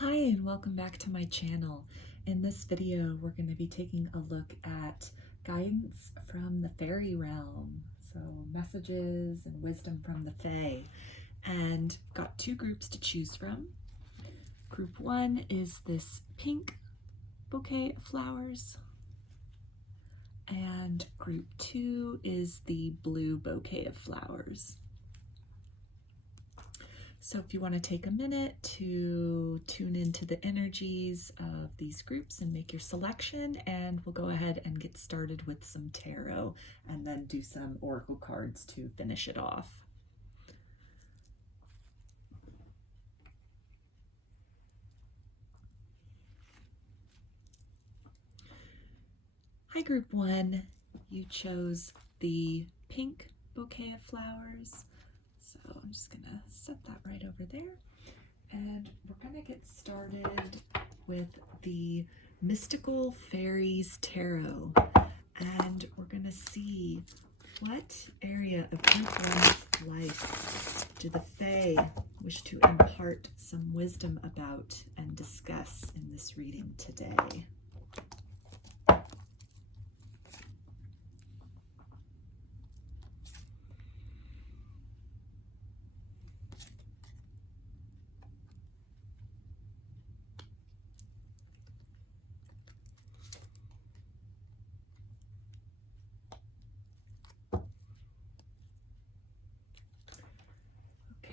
Hi and welcome back to my channel. In this video we're going to be taking a look at guidance from the Faerie Realm, so messages and wisdom from the Fae, and got two groups to choose from. Group one is this pink bouquet of flowers, and group two is the blue bouquet of flowers. So if you want to take a minute to tune into the energies of these groups and make your selection, and we'll go ahead and get started with some tarot and then do some oracle cards to finish it off. Hi, group one. You chose the pink bouquet of flowers. So I'm just gonna set that right over there. And we're gonna get started with the Mystical Fairies Tarot. And we're gonna see what area of group one's life do the Fae wish to impart some wisdom about and discuss in this reading today.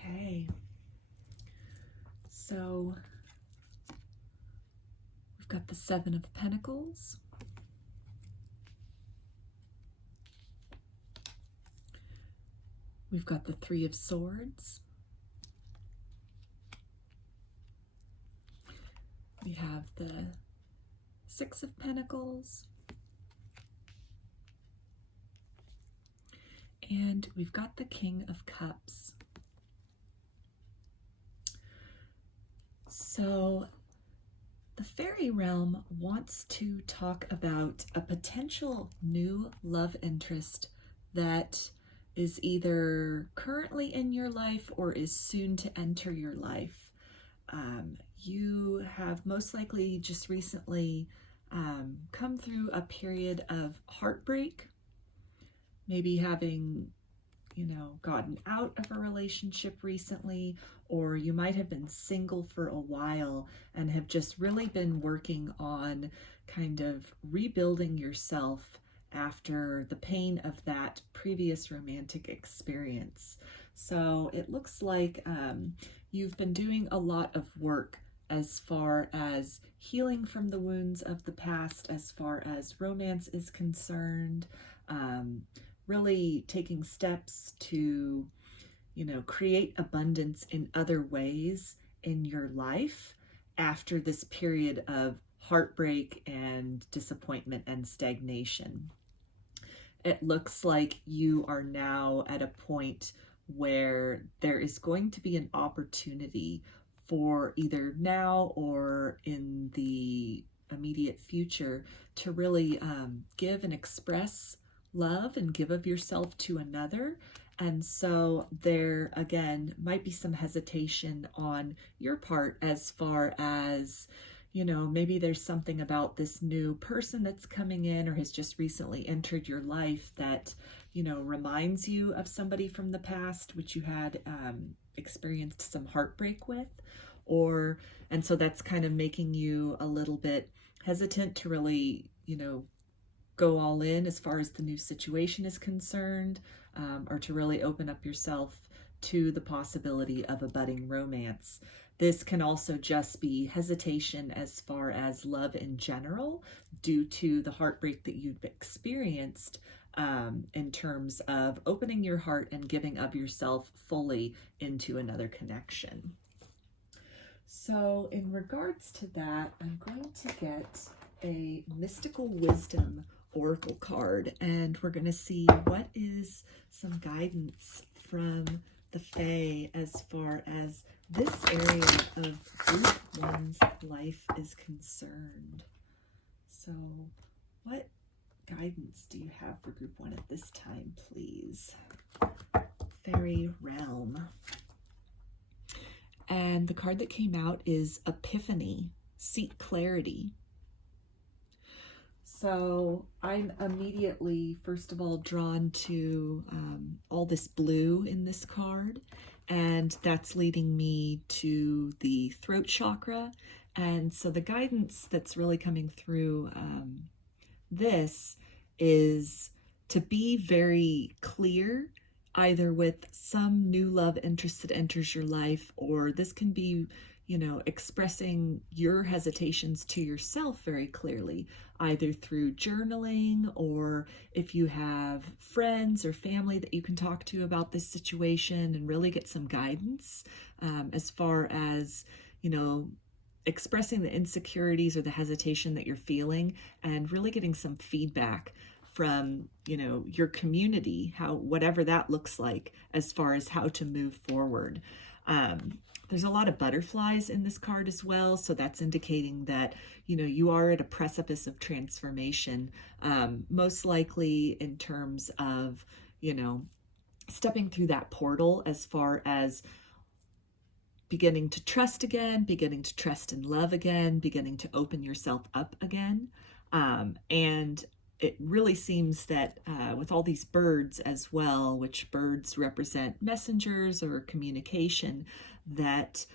Okay, so we've got the Seven of Pentacles, we've got the Three of Swords, we have the Six of Pentacles, and we've got the King of Cups. So the Faerie Realm wants to talk about a potential new love interest that is either currently in your life or is soon to enter your life. You have most likely just recently come through a period of heartbreak, maybe having gotten out of a relationship recently, or you might have been single for a while and have just really been working on kind of rebuilding yourself after the pain of that previous romantic experience. So it looks like you've been doing a lot of work as far as healing from the wounds of the past, as far as romance is concerned, really taking steps to, create abundance in other ways in your life after this period of heartbreak and disappointment and stagnation. It looks like you are now at a point where there is going to be an opportunity for either now or in the immediate future to really give and express love and give of yourself to another. And so there again might be some hesitation on your part as far as, maybe there's something about this new person that's coming in or has just recently entered your life that, reminds you of somebody from the past, which you had experienced some heartbreak with, and so that's kind of making you a little bit hesitant to really, go all in as far as the new situation is concerned, or to really open up yourself to the possibility of a budding romance. This can also just be hesitation as far as love in general due to the heartbreak that you've experienced, in terms of opening your heart and giving of yourself fully into another connection. So in regards to that, I'm going to get a mystical wisdom oracle card, and we're going to see what is some guidance from the Fae as far as this area of group one's life is concerned. So what guidance do you have for group one at this time, please? Faerie Realm. And the card that came out is Epiphany, Seek Clarity. So I'm immediately, first of all, drawn to all this blue in this card, and that's leading me to the throat chakra. And so the guidance that's really coming through this is to be very clear, either with some new love interest that enters your life, or this can be, you know, expressing your hesitations to yourself very clearly, either through journaling, or if you have friends or family that you can talk to about this situation and really get some guidance as far as, you know, expressing the insecurities or the hesitation that you're feeling, and really getting some feedback from, you know, your community, how, whatever that looks like, as far as how to move forward. There's a lot of butterflies in this card as well, so that's indicating that, you know, you are at a precipice of transformation, most likely in terms of, you know, stepping through that portal as far as beginning to trust again, beginning to trust and love again, beginning to open yourself up again. And it really seems that with all these birds as well, which birds represent messengers or communication, that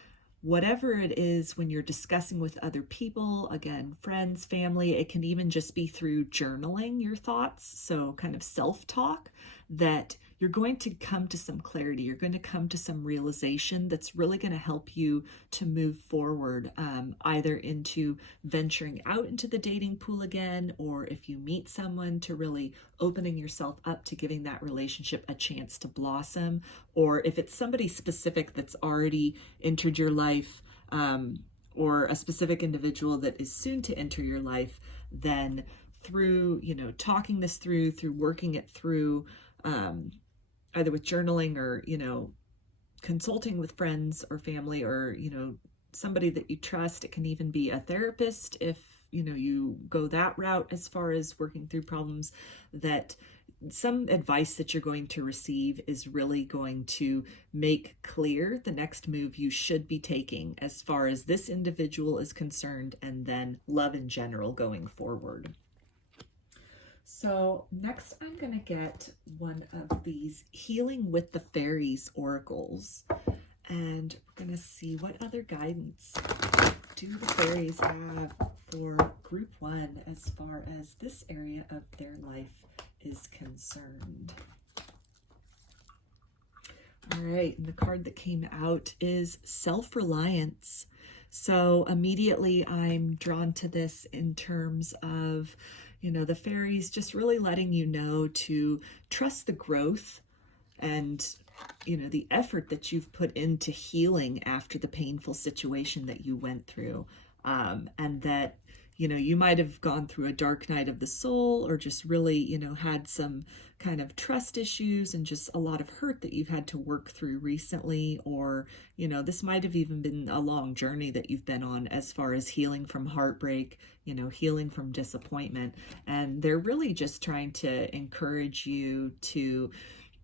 whatever it is when you're discussing with other people, again, friends, family, it can even just be through journaling your thoughts, so kind of self-talk, that you're going to come to some clarity, you're going to come to some realization that's really going to help you to move forward, either into venturing out into the dating pool again, or if you meet someone, to really opening yourself up to giving that relationship a chance to blossom, or if it's somebody specific that's already entered your life, or a specific individual that is soon to enter your life, then through, you know, talking this through working it through, either with journaling or, you know, consulting with friends or family, or, you know, somebody that you trust. It can even be a therapist if, you know, you go that route as far as working through problems, that some advice that you're going to receive is really going to make clear the next move you should be taking as far as this individual is concerned, and then love in general going forward. So next I'm going to get one of these Healing with the Fairies oracles, and we're going to see what other guidance do the fairies have for group 1 as far as this area of their life is concerned. All right, and the card that came out is Self-Reliance. So immediately I'm drawn to this in terms of, you know, the fairies just really letting you know to trust the growth and, you know, the effort that you've put into healing after the painful situation that you went through. And that, you know, you might have gone through a dark night of the soul, or just really, you know, had some kind of trust issues and just a lot of hurt that you've had to work through recently. Or, you know, this might have even been a long journey that you've been on as far as healing from heartbreak, you know, healing from disappointment. And they're really just trying to encourage you to,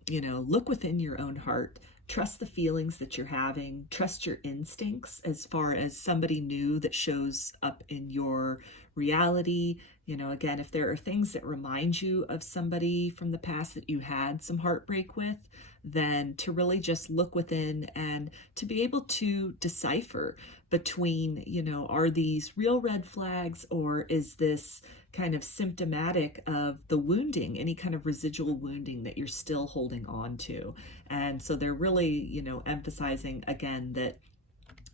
you know, look within your own heart, trust the feelings that you're having, trust your instincts as far as somebody new that shows up in your reality. You know, again, if there are things that remind you of somebody from the past that you had some heartbreak with, then to really just look within and to be able to decipher between, you know, are these real red flags, or is this kind of symptomatic of the wounding, any kind of residual wounding that you're still holding on to. And so they're really, you know, emphasizing again that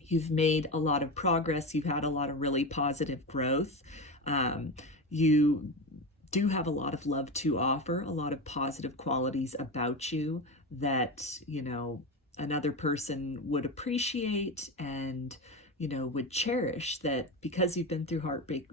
you've made a lot of progress, you've had a lot of really positive growth, you do have a lot of love to offer, a lot of positive qualities about you that, you know, another person would appreciate and, you know, would cherish. That because you've been through heartbreak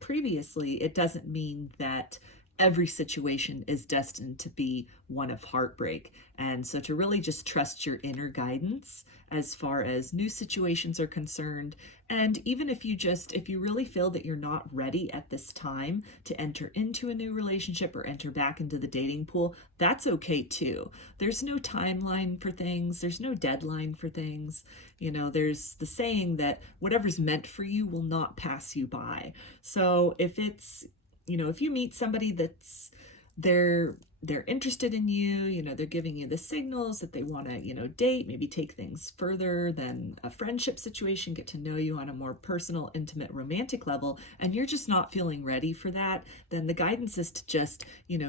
previously, it doesn't mean that every situation is destined to be one of heartbreak. And so to really just trust your inner guidance as far as new situations are concerned. And even if you really feel that you're not ready at this time to enter into a new relationship or enter back into the dating pool, that's okay too. There's no timeline for things. There's no deadline for things. There's the saying that whatever's meant for you will not pass you by. So if you meet somebody that's they're interested in you, they're giving you the signals that they want to, date, maybe take things further than a friendship situation, get to know you on a more personal, intimate, romantic level, and you're just not feeling ready for that, then the guidance is to just,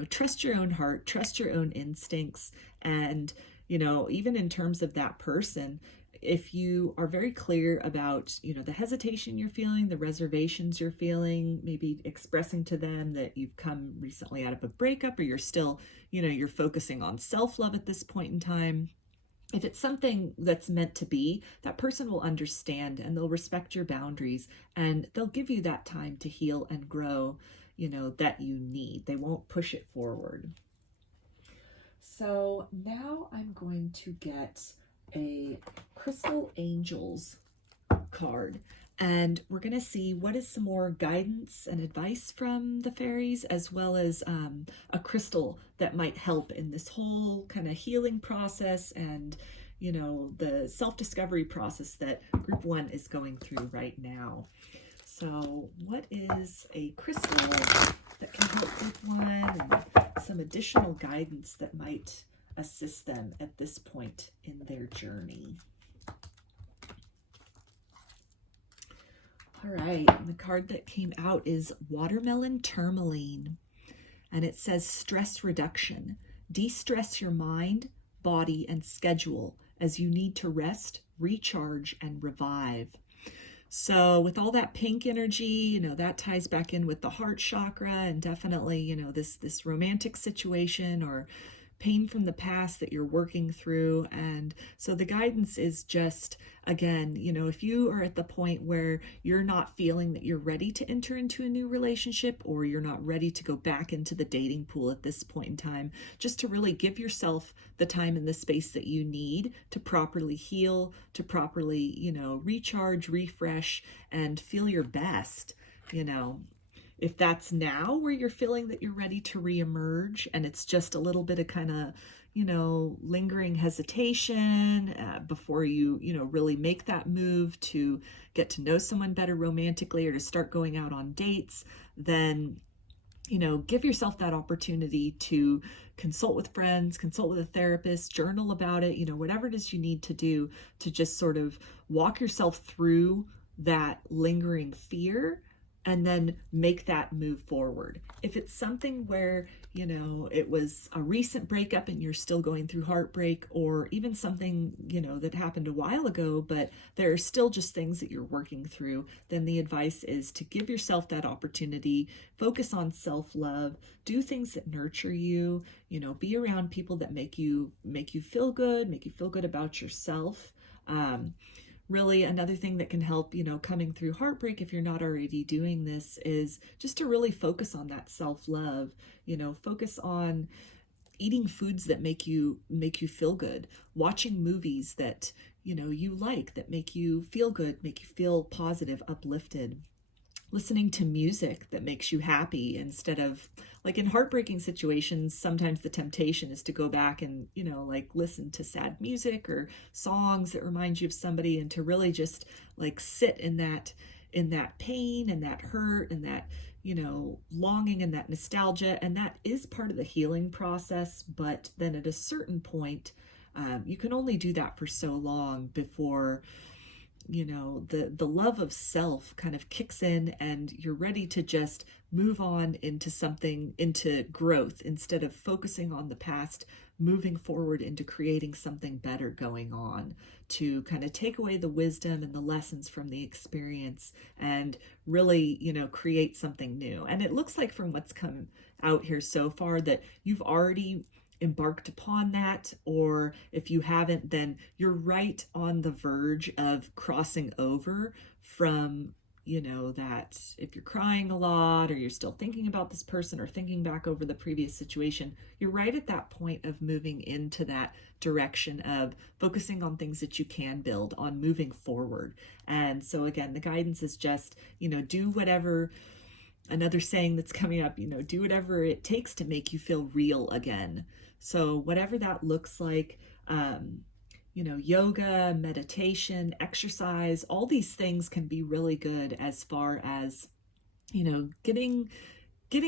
trust your own heart, trust your own instincts. And, even in terms of that person, if you are very clear about, the hesitation you're feeling, the reservations you're feeling, maybe expressing to them that you've come recently out of a breakup, or you're still, you're focusing on self-love at this point in time. If it's something that's meant to be, that person will understand and they'll respect your boundaries, and they'll give you that time to heal and grow, that you need. They won't push it forward. So now I'm going to get a Crystal Angels card, and we're going to see what is some more guidance and advice from the fairies, as well as a crystal that might help in this whole kind of healing process and the self-discovery process that group 1 is going through right now. So what is a crystal that can help group 1, and some additional guidance that might assist them at this point in their journey? All right, the card that came out is Watermelon Tourmaline, and it says stress reduction. De-stress your mind, body, and schedule as you need to rest, recharge, and revive. So with all that pink energy, that ties back in with the heart chakra, and definitely, this romantic situation or pain from the past that you're working through. And so the guidance is just, again, if you are at the point where you're not feeling that you're ready to enter into a new relationship, or you're not ready to go back into the dating pool at this point in time, just to really give yourself the time and the space that you need to properly heal, to properly, recharge, refresh, and feel your best. If that's now where you're feeling that you're ready to reemerge, and it's just a little bit of kind of, lingering hesitation before you, really make that move to get to know someone better romantically, or to start going out on dates, then, give yourself that opportunity to consult with friends, consult with a therapist, journal about it, whatever it is you need to do to just sort of walk yourself through that lingering fear, and then make that move forward. If it's something where, it was a recent breakup and you're still going through heartbreak, or even something, that happened a while ago, but there are still just things that you're working through, then the advice is to give yourself that opportunity, focus on self-love, do things that nurture you, be around people that make you feel good about yourself. Really, another thing that can help, coming through heartbreak, if you're not already doing this, is just to really focus on that self-love, focus on eating foods that make you feel good, watching movies that, you like, that make you feel good, make you feel positive, uplifted, listening to music that makes you happy, instead of, like, in heartbreaking situations, sometimes the temptation is to go back and, listen to sad music or songs that remind you of somebody, and to really just sit in that pain and that hurt and that, longing and that nostalgia. And that is part of the healing process. But then at a certain point, you can only do that for so long before the love of self kind of kicks in, and you're ready to just move on into growth, instead of focusing on the past, moving forward into creating something better going on, to kind of take away the wisdom and the lessons from the experience, and really, create something new. And it looks like, from what's come out here so far, that you've already embarked upon that, or if you haven't, then you're right on the verge of crossing over from you know, that if you're crying a lot or you're still thinking about this person or thinking back over the previous situation, you're right at that point of moving into that direction of focusing on things that you can build on, moving forward. And so again, the guidance is just, you know, do whatever, another saying that's coming up, you know, do whatever it takes to make you feel real again. So whatever that looks like, you know, yoga, meditation, exercise, all these things can be really good as far as, you know, getting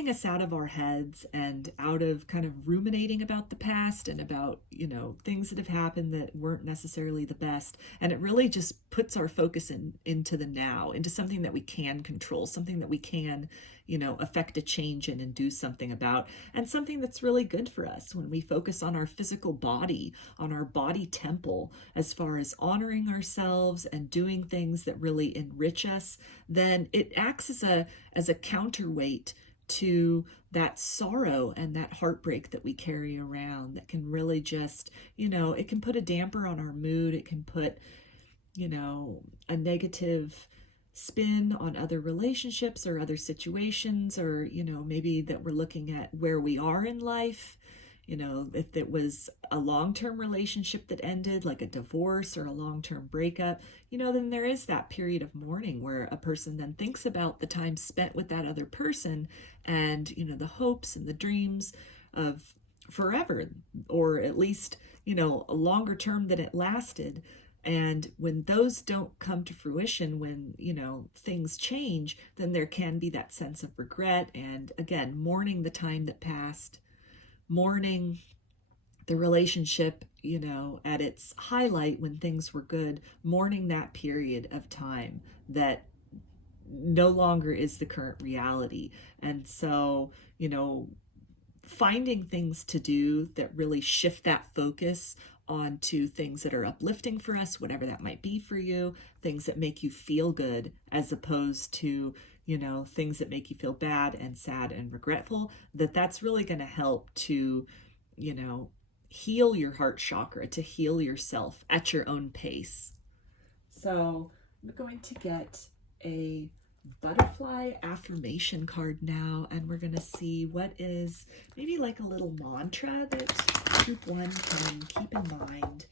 us out of our heads and out of kind of ruminating about the past and about, you know, things that have happened that weren't necessarily the best. And it really just puts our focus into the now, into something that we can control, something that we can, you know, affect a change in and do something about, and something that's really good for us when we focus on our physical body, on our body temple, as far as honoring ourselves and doing things that really enrich us. Then it acts as a counterweight to that sorrow and that heartbreak that we carry around, that can really just, you know, it can put a damper on our mood. It can put, you know, a negative spin on other relationships or other situations, or, you know, maybe that we're looking at where we are in life. You know, if it was a long-term relationship that ended, like a divorce or a long-term breakup, you know, then there is that period of mourning where a person then thinks about the time spent with that other person and, you know, the hopes and the dreams of forever, or at least, you know, a longer term than it lasted. And when those don't come to fruition, when, you know, things change, then there can be that sense of regret. And again, mourning the time that passed, mourning the relationship, you know, at its highlight when things were good, mourning that period of time that no longer is the current reality. And so, you know, finding things to do that really shift that focus onto things that are uplifting for us, whatever that might be for you, things that make you feel good, as opposed to, you know, things that make you feel bad and sad and regretful, that's really going to help to, you know, heal your heart chakra, to heal yourself at your own pace. So I'm going to get a butterfly affirmation card now, and we're going to see what is maybe like a little mantra that group one can keep in mind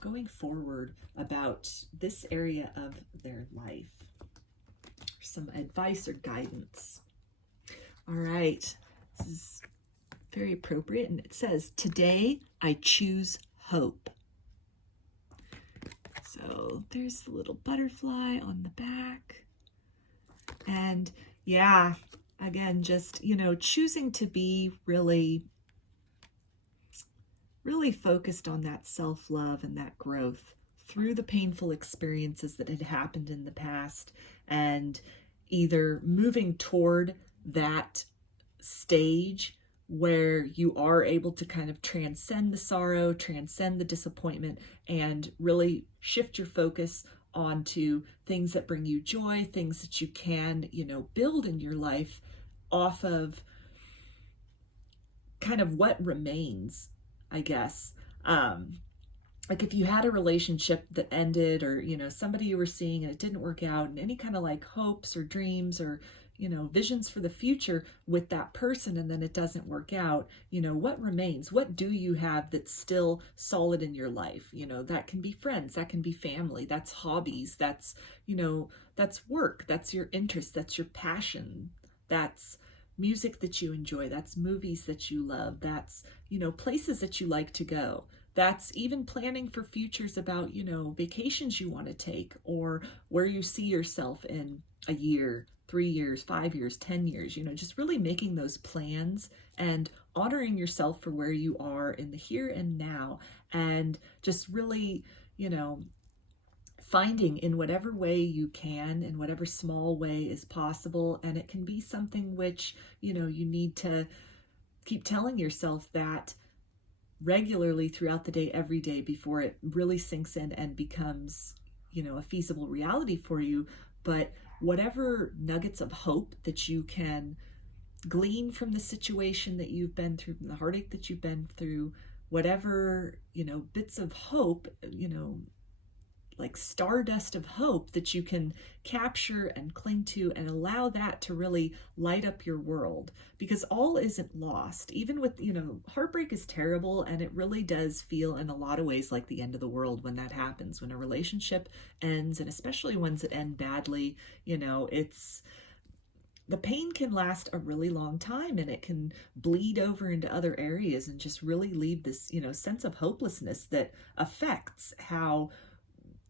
going forward about this area of their life. Some advice or guidance. All right, this is very appropriate, and it says, "Today I choose hope." So there's the little butterfly on the back. And yeah, again, just, you know, choosing to be really focused on that self-love and that growth through the painful experiences that had happened in the past, and either moving toward that stage where you are able to kind of transcend the sorrow, transcend the disappointment, and really shift your focus onto things that bring you joy, things that you can, you know, build in your life off of kind of what remains, I guess. Like if you had a relationship that ended, or, you know, somebody you were seeing and it didn't work out, and any kind of like hopes or dreams or, you know, visions for the future with that person, and then it doesn't work out, you know, what remains? What do you have that's still solid in your life? You know, that can be friends, that can be family, that's hobbies, that's, you know, that's work, that's your interest, that's your passion, that's music that you enjoy, that's movies that you love, that's, you know, places that you like to go. That's even planning for futures about, you know, vacations you want to take, or where you see yourself in a year, 3 years, 5 years, 10 years, you know, just really making those plans and honoring yourself for where you are in the here and now, and just really, you know, finding in whatever way you can, in whatever small way is possible. And it can be something which, you know, you need to keep telling yourself that regularly throughout the day, every day, before it really sinks in and becomes, you know, a feasible reality for you. But whatever nuggets of hope that you can glean from the situation that you've been through, from the heartache that you've been through, whatever, you know, bits of hope, you know, like stardust of hope that you can capture and cling to and allow that to really light up your world, because all isn't lost. Even with, heartbreak is terrible, and it really does feel in a lot of ways like the end of the world when that happens, when a relationship ends, and especially ones that end badly. It's the pain can last a really long time, and it can bleed over into other areas and just really leave this, sense of hopelessness that affects how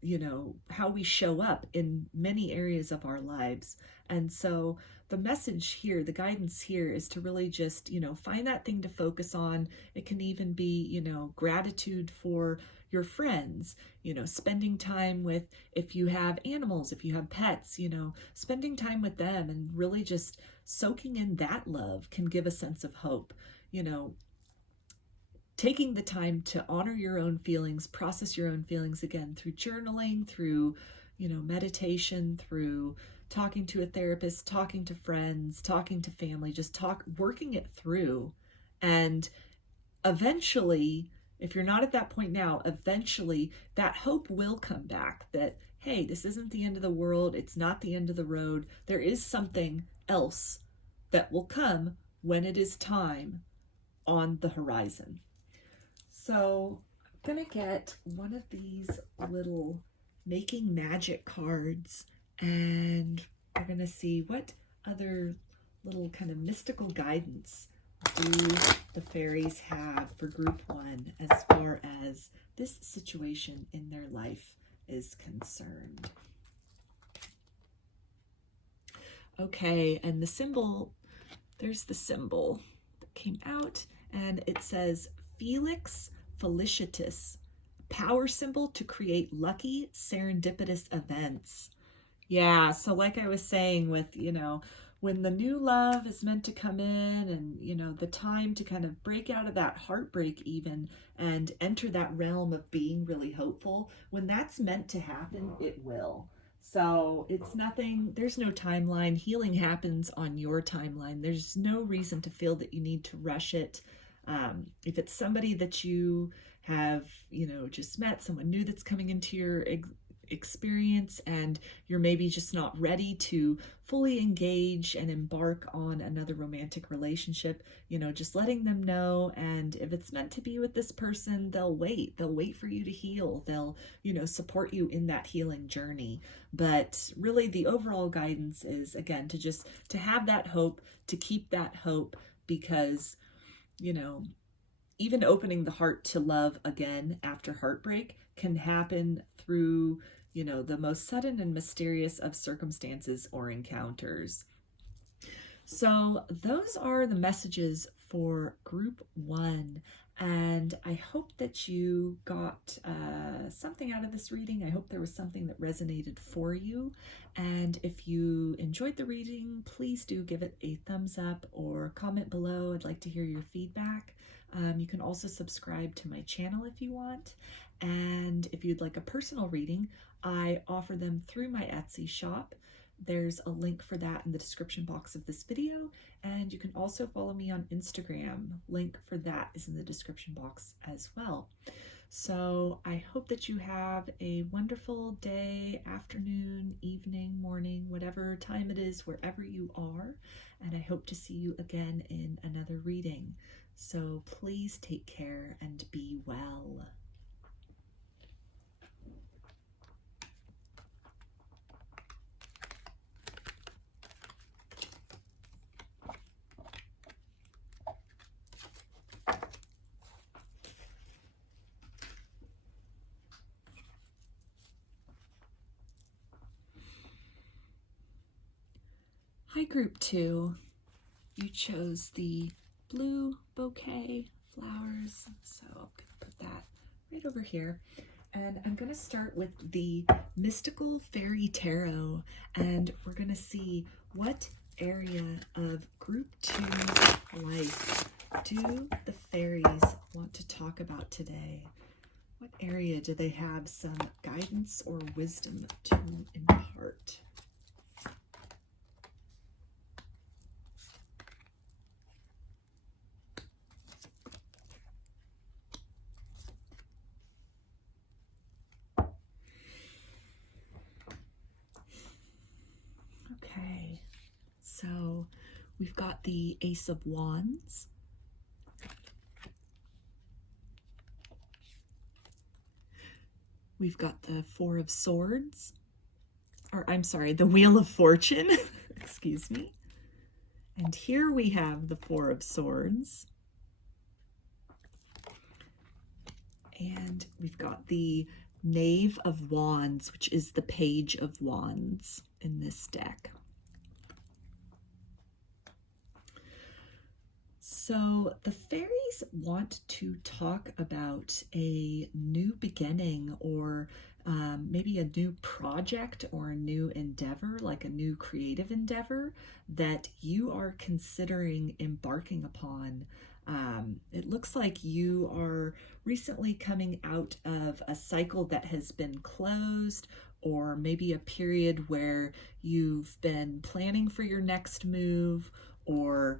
we show up in many areas of our lives. And so the message here, the guidance here, is to really just, find that thing to focus on. It can even be, gratitude for your friends, spending time with, if you have animals, if you have pets, spending time with them and really just soaking in that love can give a sense of hope. Taking the time to honor your own feelings, process your own feelings again through journaling, through, meditation, through talking to a therapist, talking to friends, talking to family, working it through. And eventually, if you're not at that point now, eventually that hope will come back that, hey, this isn't the end of the world. It's not the end of the road. There is something else that will come when it is time on the horizon. So I'm going to get one of these little Making Magic cards, and we're going to see what other little kind of mystical guidance do the fairies have for group 1 as far as this situation in their life is concerned. Okay, and the symbol, there's the symbol that came out, and it says Felix Felicitas, power symbol to create lucky serendipitous events. Yeah, so like I was saying with, when the new love is meant to come in, and, the time to kind of break out of that heartbreak even and enter that realm of being really hopeful, when that's meant to happen, it will. So it's nothing, there's no timeline. Healing happens on your timeline. There's no reason to feel that you need to rush it. If it's somebody that you have, just met, someone new that's coming into your experience, and you're maybe just not ready to fully engage and embark on another romantic relationship, just letting them know. And if it's meant to be with this person, they'll wait for you to heal. They'll, support you in that healing journey. But really the overall guidance is, again, to have that hope, to keep that hope, because even opening the heart to love again after heartbreak can happen through, the most sudden and mysterious of circumstances or encounters. So those are the messages for group 1. And I hope that you got something out of this reading. I hope there was something that resonated for you. And if you enjoyed the reading, please do give it a thumbs up or comment below. I'd like to hear your feedback. You can also subscribe to my channel if you want. And if you'd like a personal reading, I offer them through my Etsy shop. There's a link for that in the description box of this video, and you can also follow me on Instagram. Link for that is in the description box as well. So I hope that you have a wonderful day, afternoon, evening, morning, whatever time it is, wherever you are, and I hope to see you again in another reading. So please take care and be well. Hi, group 2. You chose the blue bouquet flowers, so I'm going to put that right over here. And I'm going to start with the Mystical Fairy Tarot, and we're going to see what area of group 2's life do the fairies want to talk about today. What area do they have some guidance or wisdom to impart? We've got the Ace of Wands. We've got the Four of Swords, or I'm sorry, the Wheel of Fortune, excuse me. And here we have the Four of Swords. And we've got the Knave of Wands, which is the Page of Wands in this deck. So the fairies want to talk about a new beginning, or maybe a new project or a new endeavor, like a new creative endeavor that you are considering embarking upon. It looks like you are recently coming out of a cycle that has been closed, or maybe a period where you've been planning for your next move, or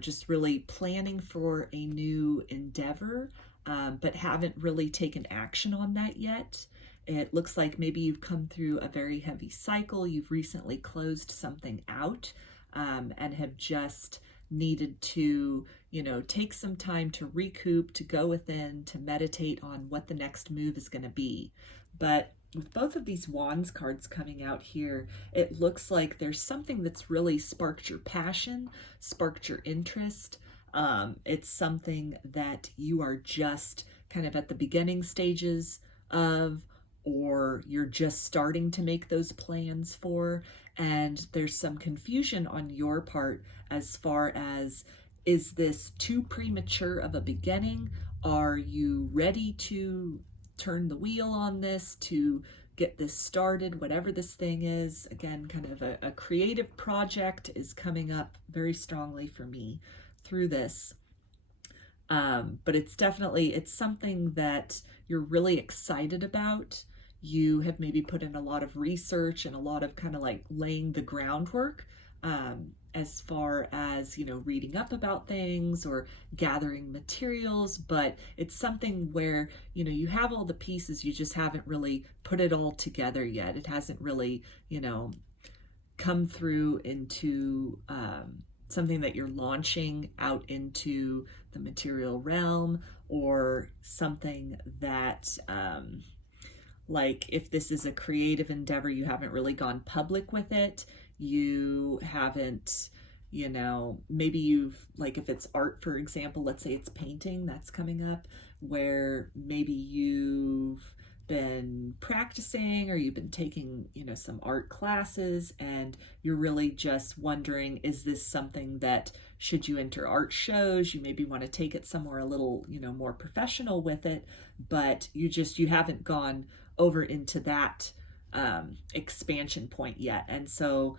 just really planning for a new endeavor, but haven't really taken action on that yet. It looks like maybe you've come through a very heavy cycle. You've recently closed something out, and have just needed to, take some time to recoup, to go within, to meditate on what the next move is going to be. But with both of these Wands cards coming out here, it looks like there's something that's really sparked your passion, sparked your interest. It's something that you are just kind of at the beginning stages of, or you're just starting to make those plans for, and there's some confusion on your part as far as, is this too premature of a beginning? Are you ready to turn the wheel on this, to get this started, whatever this thing is? Again, kind of a creative project is coming up very strongly for me through this. But it's definitely, it's something that you're really excited about. You have maybe put in a lot of research and a lot of kind of like laying the groundwork, as far as, reading up about things or gathering materials, but it's something where, you have all the pieces, you just haven't really put it all together yet. It hasn't really, come through into something that you're launching out into the material realm, or something that, like if this is a creative endeavor, you haven't really gone public with it. You haven't, maybe you've, like if it's art, for example, let's say it's painting that's coming up, where maybe you've been practicing, or you've been taking, some art classes, and you're really just wondering, is this something that, should you enter art shows, you maybe want to take it somewhere a little, more professional with it, but you haven't gone over into that expansion point yet. And so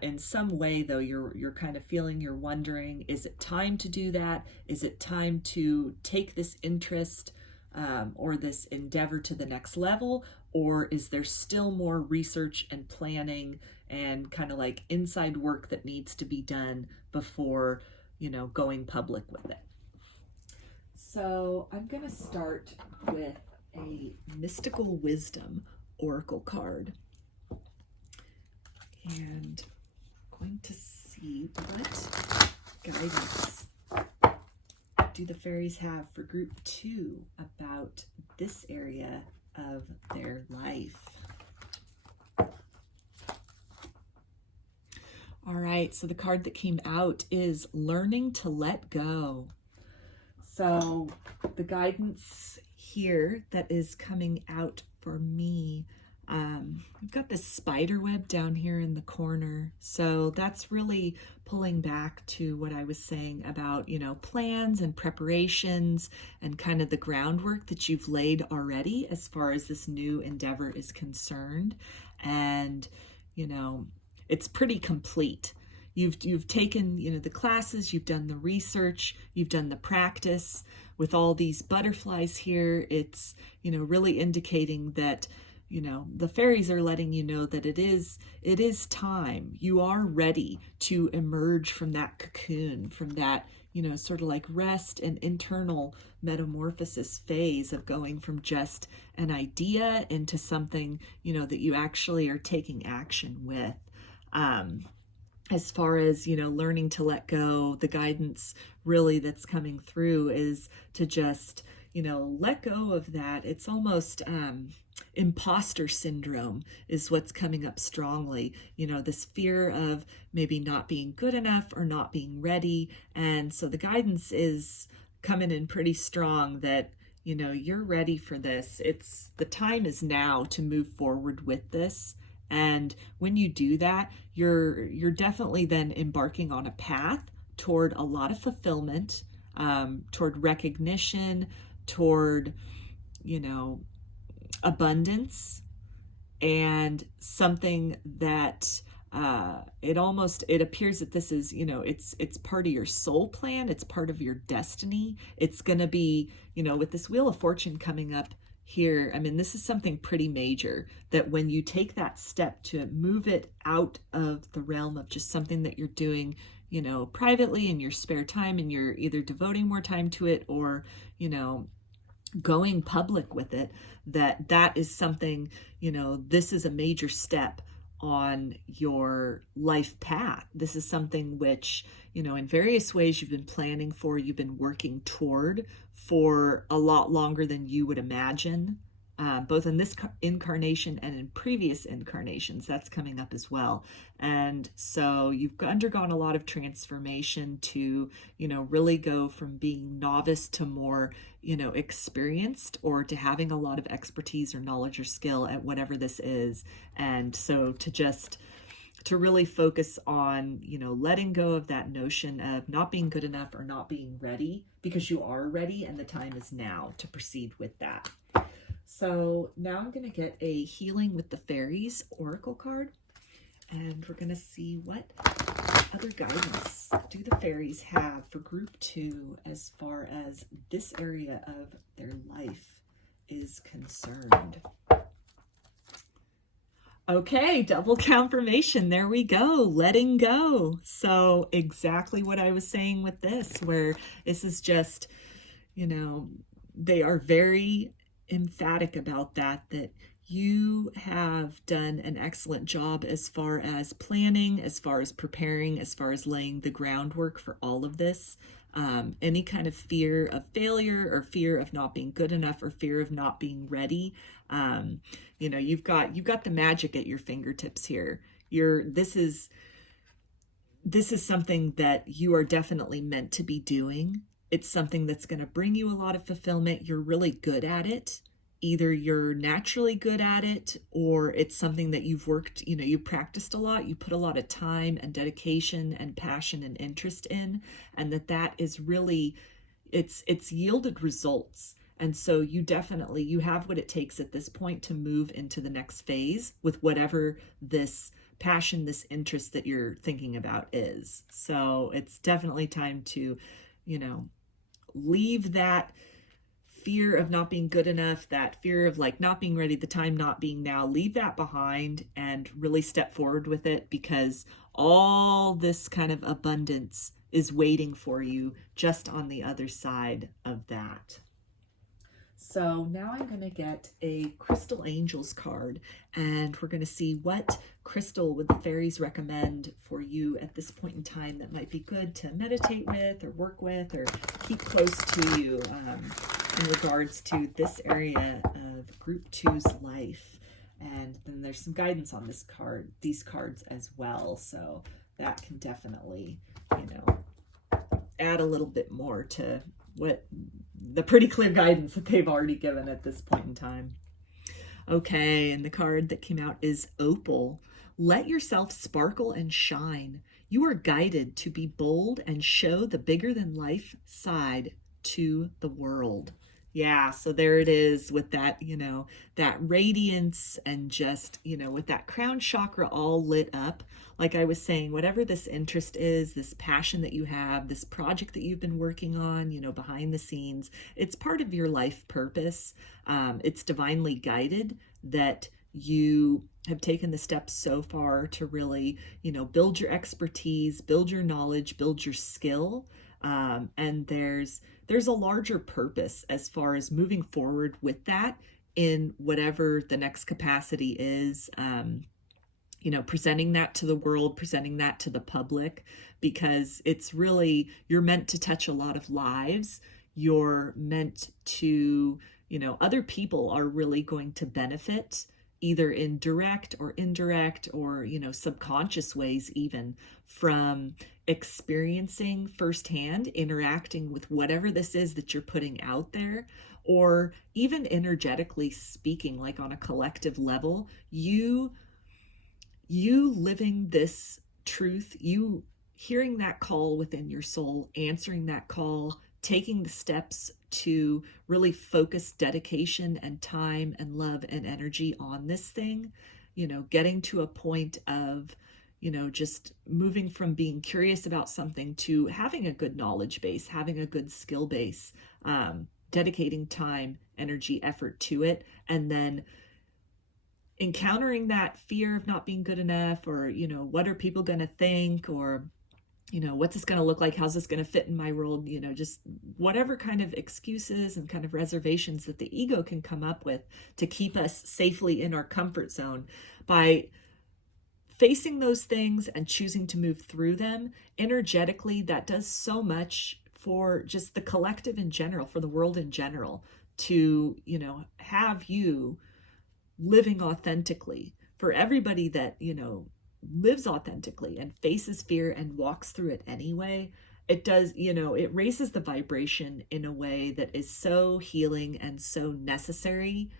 in some way though, you're kind of feeling, you're wondering, is it time to do that? Is it time to take this interest or this endeavor to the next level? Or is there still more research and planning and kind of like inside work that needs to be done before, going public with it? So I'm going to start with a Mystical Wisdom Oracle card. And I'm going to see what guidance do the fairies have for group 2 about this area of their life. All right, so the card that came out is Learning to Let Go. So the guidance here that is coming out for me, we've got this spider web down here in the corner. So that's really pulling back to what I was saying about, plans and preparations and kind of the groundwork that you've laid already as far as this new endeavor is concerned. And, it's pretty complete. You've taken, the classes, you've done the research, you've done the practice. With all these butterflies here, it's, really indicating that, the fairies are letting you know that it is time. You are ready to emerge from that cocoon, from that, sort of like rest and internal metamorphosis phase of going from just an idea into something, that you actually are taking action with. as far as, learning to let go, the guidance really that's coming through is to just, let go of that. It's almost imposter syndrome is what's coming up strongly. This fear of maybe not being good enough or not being ready. And so the guidance is coming in pretty strong that, you're ready for this. The time is now to move forward with this. And when you do that, you're definitely then embarking on a path toward a lot of fulfillment, toward recognition, toward, abundance, and something that it appears that this is, it's part of your soul plan. It's part of your destiny. It's going to be, with this Wheel of Fortune coming up here, I mean, this is something pretty major, that when you take that step to move it out of the realm of just something that you're doing, privately in your spare time, and you're either devoting more time to it or, going public with it, that is something, this is a major step on your life path. This is something which, in various ways you've been planning for, you've been working toward for a lot longer than you would imagine, both in this incarnation and in previous incarnations. That's coming up as well. And so you've undergone a lot of transformation to, really go from being novice to more, experienced, or to having a lot of expertise or knowledge or skill at whatever this is. And so to really focus on, letting go of that notion of not being good enough or not being ready, because you are ready and the time is now to proceed with that. So now I'm going to get a Healing with the Fairies Oracle card, and we're going to see what other guidance do the fairies have for group 2 as far as this area of their life is concerned. Okay, double confirmation. There we go. Letting go. So exactly what I was saying with this, where this is just, they are very emphatic about that you have done an excellent job as far as planning, as far as preparing, as far as laying the groundwork for all of this. Any kind of fear of failure or fear of not being good enough or fear of not being ready, you've got the magic at your fingertips here. This is something that you are definitely meant to be doing. It's something that's going to bring you a lot of fulfillment. You're really good at it. Either you're naturally good at it, or it's something that you've worked, you practiced a lot, you put a lot of time and dedication and passion and interest in, and that is really, it's yielded results. And so you have what it takes at this point to move into the next phase with whatever this passion, this interest that you're thinking about is. So it's definitely time to, leave that fear of not being good enough, that fear of not being ready, the time not being now, leave that behind and really step forward with it, because all this kind of abundance is waiting for you just on the other side of that. So now I'm going to get a Crystal Angels card, and we're going to see what crystal would the fairies recommend for you at this point in time that might be good to meditate with or work with or keep close to you in regards to this area of Group 2's life. And then there's some guidance on these cards as well. So that can definitely, add a little bit more to what the pretty clear guidance that they've already given at this point in time. Okay, and the card that came out is Opal. Let yourself sparkle and shine. You are guided to be bold and show the bigger than life side to the world. Yeah, so there it is with that, that radiance and just, with that crown chakra all lit up. Like I was saying, whatever this interest is, this passion that you have, this project that you've been working on, behind the scenes, it's part of your life purpose. It's divinely guided that you have taken the steps so far to really, build your expertise, build your knowledge, build your skill. And there's a larger purpose as far as moving forward with that in whatever the next capacity is. you know, presenting that to the world, presenting that to the public, because it's really, you're meant to touch a lot of lives. You're meant to, you know, other people are really going to benefit either in direct or indirect or, you know, subconscious ways, even from experiencing firsthand, interacting with whatever this is that you're putting out there, or even energetically speaking, like on a collective level, you living this truth, you hearing that call within your soul, answering that call, taking the steps to really focus dedication and time and love and energy on this thing, you know, getting to a point of, you know, just moving from being curious about something to having a good knowledge base, having a good skill base, dedicating time, energy, effort to it, and then encountering that fear of not being good enough, or, you know, what are people going to think, or, you know, what's this going to look like? How's this going to fit in my world? You know, just whatever kind of excuses and kind of reservations that the ego can come up with to keep us safely in our comfort zone. By facing those things and choosing to move through them energetically, that does so much for just the collective in general, for the world in general, to, you know, have you living authentically, for everybody that, you know, lives authentically and faces fear and walks through it anyway. It does, you know, it raises the vibration in a way that is so healing and so necessary.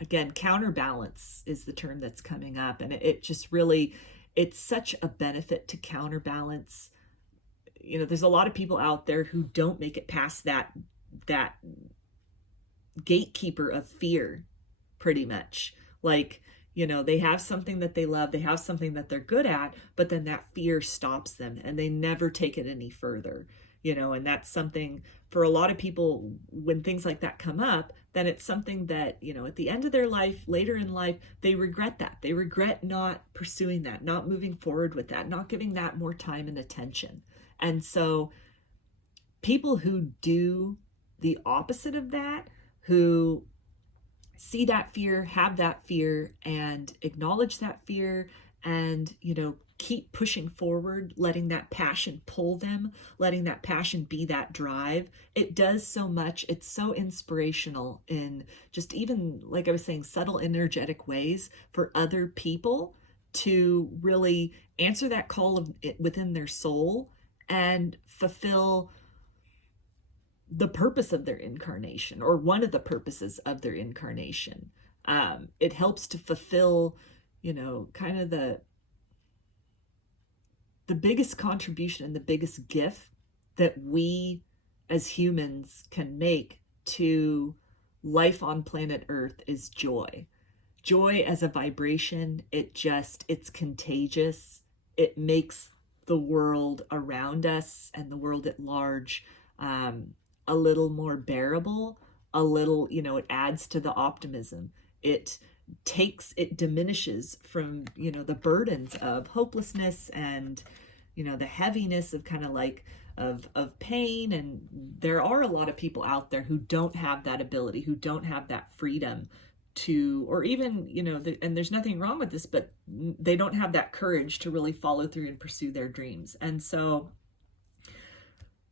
Again, counterbalance is the term that's coming up, and it just really, it's such a benefit to counterbalance. You know, there's a lot of people out there who don't make it past that gatekeeper of fear, pretty much. Like, you know, they have something that they love, they have something that they're good at, but then that fear stops them and they never take it any further, you know. And that's something for a lot of people, when things like that come up, then it's something that, you know, at the end of their life, later in life, they regret that. They regret not pursuing that, not moving forward with that, not giving that more time and attention. And so people who do the opposite of that, who see that fear, have that fear, and acknowledge that fear, and, you know, keep pushing forward, letting that passion pull them, letting that passion be that drive. It does so much. It's so inspirational in just, even like I was saying, subtle energetic ways for other people to really answer that call of it within their soul and fulfill the purpose of their incarnation, or one of the purposes of their incarnation. It helps to fulfill, you know, kind of the biggest contribution and the biggest gift that we as humans can make to life on planet Earth is joy. Joy as a vibration, it's contagious. It makes the world around us and the world at large a little more bearable, a little, you know, it adds to the optimism. It diminishes from, you know, the burdens of hopelessness and, you know, the heaviness of kind of like of pain. And there are a lot of people out there who don't have that ability, who don't have that freedom to, or even, you know, and there's nothing wrong with this, but they don't have that courage to really follow through and pursue their dreams. And so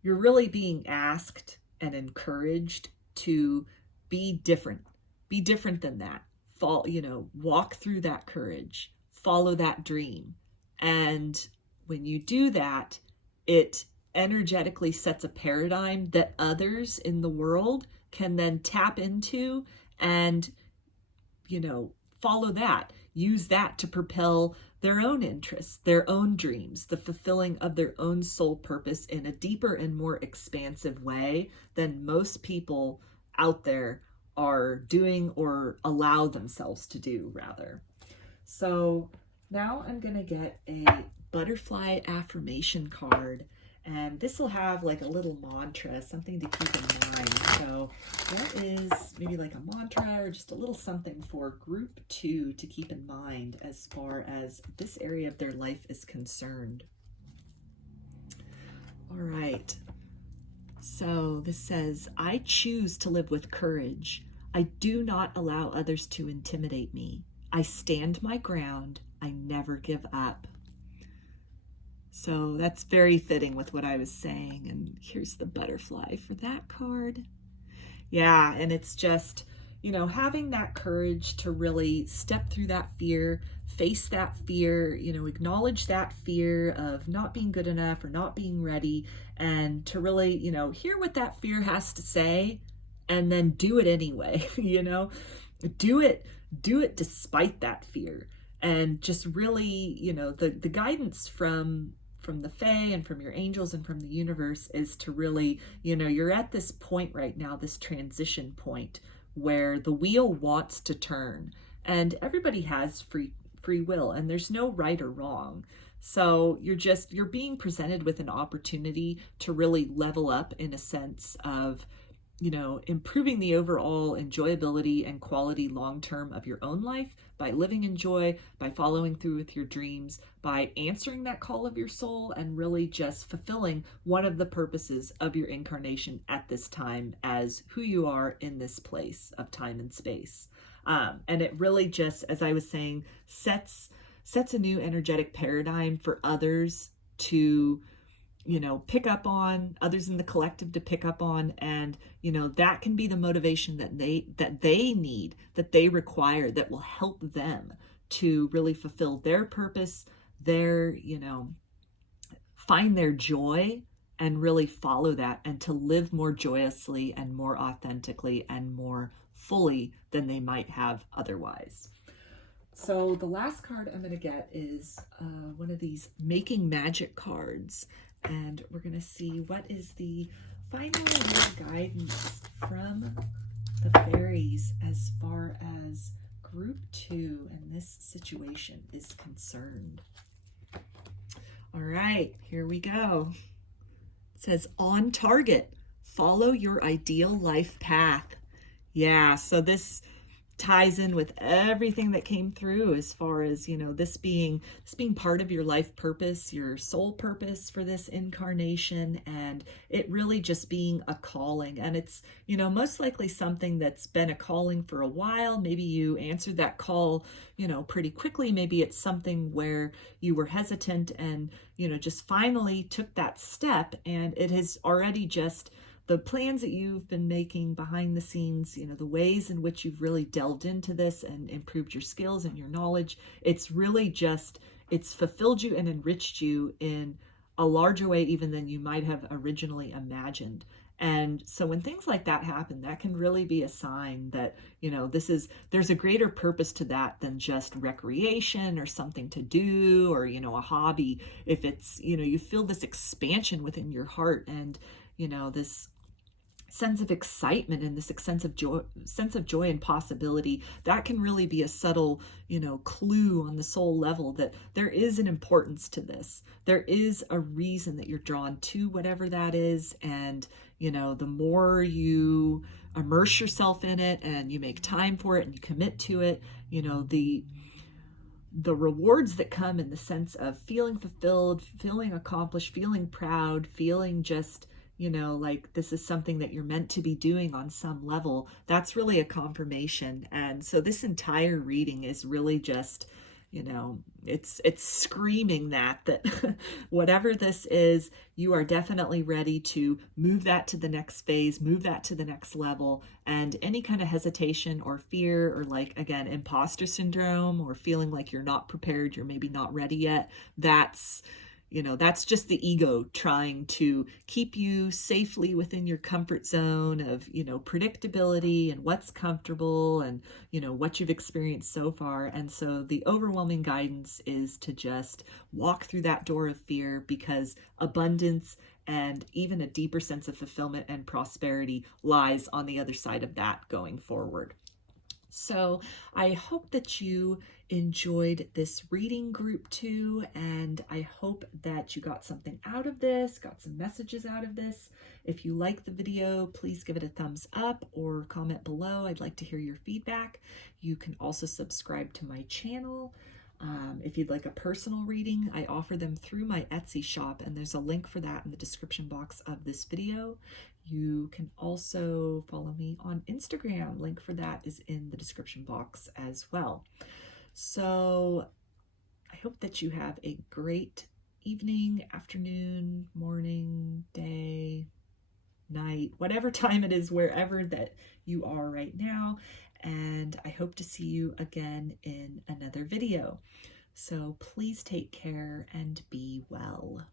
you're really being asked and encouraged to be different than that. You know, walk through that courage, follow that dream. And when you do that, it energetically sets a paradigm that others in the world can then tap into and, you know, follow that, use that to propel their own interests, their own dreams, the fulfilling of their own soul purpose in a deeper and more expansive way than most people out there are doing, or allow themselves to do, rather. So now I'm going to get a butterfly affirmation card, and this will have like a little mantra, something to keep in mind. So what is maybe like a mantra or just a little something for group 2 to keep in mind as far as this area of their life is concerned? All right. So this says, I choose to live with courage. I do not allow others to intimidate me. I stand my ground. I never give up. So that's very fitting with what I was saying. And here's the butterfly for that card. Yeah, and it's just, you know, having that courage to really step through that fear, face that fear, you know, acknowledge that fear of not being good enough or not being ready, and to really, you know, hear what that fear has to say and then do it anyway, you know, do it despite that fear. And just really, you know, the guidance from the Fae and from your angels and from the universe is to really, you know, you're at this point right now, this transition point where the wheel wants to turn, and everybody has free will, and there's no right or wrong. So you're being presented with an opportunity to really level up in a sense of, you know, improving the overall enjoyability and quality long-term of your own life by living in joy, by following through with your dreams, by answering that call of your soul, and really just fulfilling one of the purposes of your incarnation at this time as who you are in this place of time and space. And it really just, as I was saying, sets a new energetic paradigm for others to, you know, pick up on, others in the collective to pick up on. And, you know, that can be the motivation that they need, that they require, that will help them to really fulfill their purpose, their, you know, find their joy and really follow that, and to live more joyously and more authentically and more fully than they might have otherwise. So the last card I'm going to get is one of these Making Magic cards. And we're going to see what is the final guidance from the fairies as far as group 2 and this situation is concerned. All right, here we go. It says, on target, follow your ideal life path. Yeah, so this ties in with everything that came through as far as, you know, this being part of your life purpose, your soul purpose for this incarnation, and it really just being a calling. And it's, you know, most likely something that's been a calling for a while. Maybe you answered that call, you know, pretty quickly. Maybe it's something where you were hesitant and, you know, just finally took that step, and it has already just, the plans that you've been making behind the scenes, you know, the ways in which you've really delved into this and improved your skills and your knowledge, it's really just, it's fulfilled you and enriched you in a larger way even than you might have originally imagined. And so when things like that happen, that can really be a sign that, you know, there's a greater purpose to that than just recreation or something to do or, you know, a hobby. If it's, you know, you feel this expansion within your heart and, you know, this sense of excitement and this sense of joy and possibility, that can really be a subtle, you know, clue on the soul level that there is an importance to this. There is a reason that you're drawn to whatever that is. And, you know, the more you immerse yourself in it and you make time for it and you commit to it, you know, the rewards that come in the sense of feeling fulfilled, feeling accomplished, feeling proud, feeling just, you know, like this is something that you're meant to be doing on some level, that's really a confirmation. And so this entire reading is really just, you know, it's screaming that whatever this is, you are definitely ready to move that to the next phase, move that to the next level. And any kind of hesitation or fear or, like, again, imposter syndrome or feeling like you're not prepared, you're maybe not ready yet, that's, you know, that's just the ego trying to keep you safely within your comfort zone of, you know, predictability and what's comfortable and, you know, what you've experienced so far. And so the overwhelming guidance is to just walk through that door of fear, because abundance and even a deeper sense of fulfillment and prosperity lies on the other side of that going forward. So I hope that you enjoyed this reading, group 2, and I hope that you got something out of this, got some messages out of this. If you like the video, please give it a thumbs up or comment below. I'd like to hear your feedback. You can also subscribe to my channel. If you'd like a personal reading, I offer them through my Etsy shop, and there's a link for that in the description box of this video. You can also follow me on Instagram. Link for that is in the description box as well. So I hope that you have a great evening, afternoon, morning, day, night, whatever time it is, wherever that you are right now. And I hope to see you again in another video. So please take care and be well.